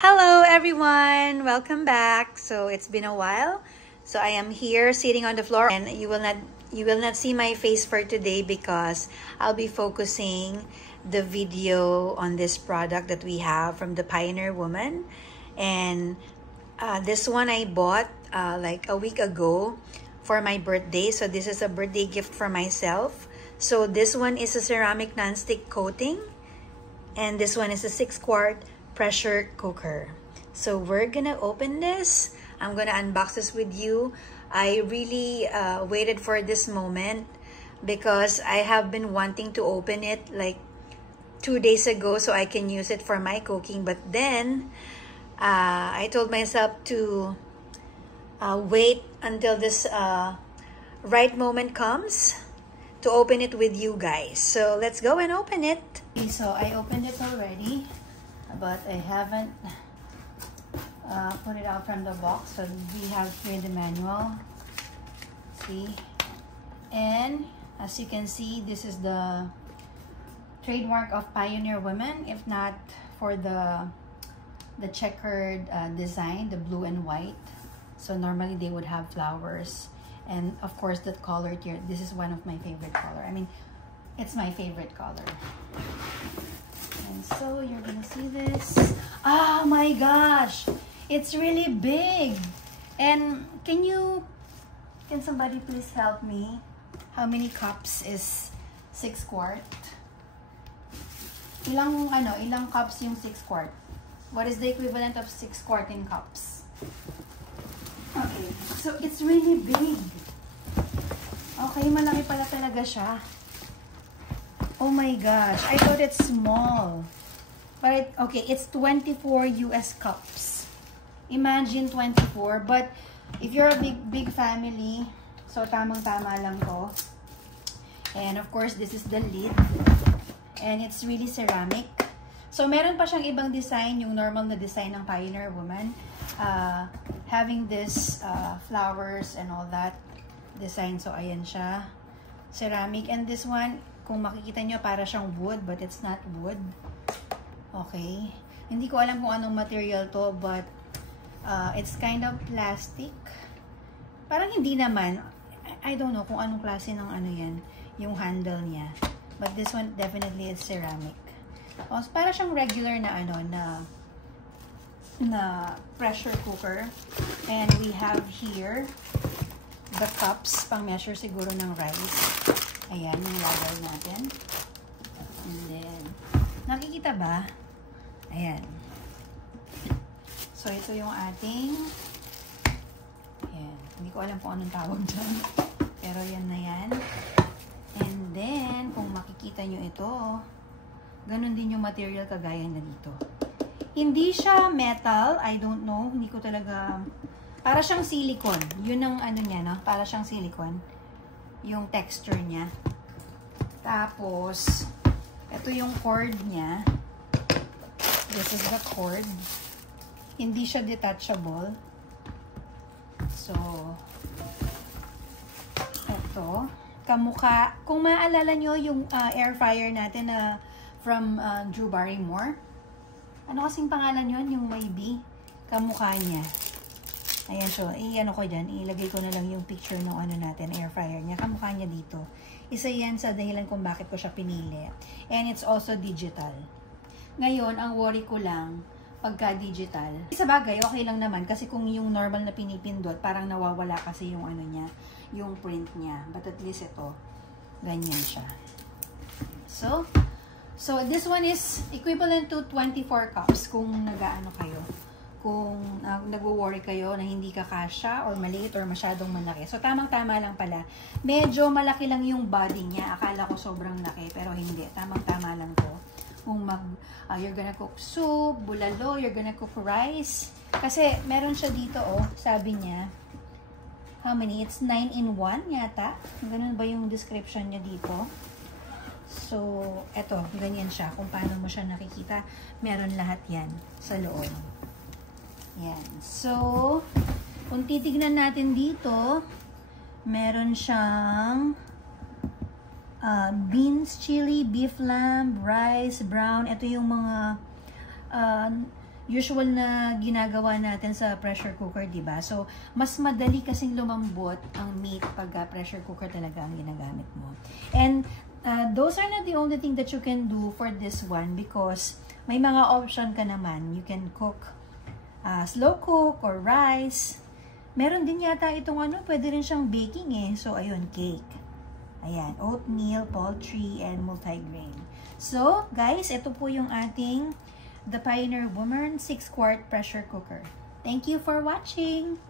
Hello everyone, welcome back. So it's been a while. So I am here sitting on the floor, and you will not see my face for today because I'll be focusing the video on this product that we have from the Pioneer Woman. And this one I bought like a week ago for my birthday. So this is a birthday gift for myself. So this one is a ceramic non-stick coating, and this one is a 6-quart pressure cooker. So we're gonna open this. I'm gonna unbox this with you. I really waited for this moment because I have been wanting to open it like 2 days ago so I can use it for my cooking. But then I told myself to wait until this right moment comes to open it with you guys. So let's go and open it. Okay, so I opened it already, but I haven't put it out from the box. So we have here the manual. See, and as you can see, this is the trademark of Pioneer Women. If not for the checkered design, the blue and white. So normally they would have flowers, and of course that color here. This is one of my favorite color. I mean, it's my favorite color. And so you're gonna see this. Oh my gosh, it's really big. And can somebody please help me? How many cups is 6 quart? Ilang cups yung 6 quart? What is the equivalent of 6 quart in cups? Okay, so it's really big. Okay, malaki pala talaga siya. Oh my gosh, I thought it's small. But okay, it's 24 US cups. Imagine 24. But if you're a big family, so tamang-tama lang to. And of course, this is the lid. And it's really ceramic. So meron pa siyang ibang design, yung normal na design ng Pioneer Woman. Having this flowers and all that design. So ayan siya. Ceramic. And this one, kung makikita nyo, para siyang wood, but it's not wood. Okay. Hindi ko alam kung anong material to, but it's kind of plastic. Parang hindi naman. I don't know kung anong klase ng ano yan, yung handle niya. But this one definitely is ceramic. Oh, so para siyang regular na na pressure cooker. And we have here the cups, pang measure siguro ng rice. Ayan, yung lagay natin. And then, nakikita ba? Ayan. So, ito yung ating, ayan. Hindi ko alam kung anong tawag dyan. Pero yan na yan. And then, kung makikita nyo ito, ganun din yung material kagaya na dito. Hindi siya metal. I don't know. Hindi ko talaga, para siyang silicone. Yun ang ano niya, no? Para siyang silicone. Yung texture niya. Tapos, ito yung cord niya. This is the cord. Hindi siya detachable. So, ito. Kamukha. Kung maaalala nyo yung air fryer natin na from Drew Barrymore. Ano kasing pangalan yun? Yung may B. Kamukha niya. Ayan, so, i-ano ko dyan, ilagay ko na lang yung picture ng ano natin, air fryer niya. Kamukha niya dito. Isa yan sa dahilan kung bakit ko siya pinili. And it's also digital. Ngayon, ang worry ko lang, pagka digital, sa bagay, okay lang naman. Kasi kung yung normal na pinipindot, parang nawawala kasi yung ano niya, yung print niya. But at least ito, ganyan siya. So this one is equivalent to 24 cups kung nag-ano kayo. Kung nagwo-worry kayo na hindi kakasya or maliit or masyadong malaki. So, tamang-tama lang pala. Medyo malaki lang yung body niya. Akala ko sobrang laki, pero hindi. Tamang-tama lang to. Kung you're gonna cook soup, bulalo, you're gonna cook rice. Kasi, meron siya dito, oh. Sabi niya, how many? It's 9 in 1 yata. Ganun ba yung description niya dito? So, eto, ganyan siya. Kung paano mo siya nakikita, meron lahat yan sa loob. Yan. So, kung titignan natin dito, meron siyang beans, chili, beef lamb, rice, brown. Ito yung mga usual na ginagawa natin sa pressure cooker, diba? So, mas madali kasing lumambot ang meat pag pressure cooker talaga ang ginagamit mo. And those are not the only thing that you can do for this one because may mga option ka naman. You can cook slow cook or rice. Meron din yata itong pwede rin siyang baking eh. So, ayun, cake. Ayan, oatmeal, poultry, and multigrain. So, guys, ito po yung ating The Pioneer Woman 6-quart pressure cooker. Thank you for watching!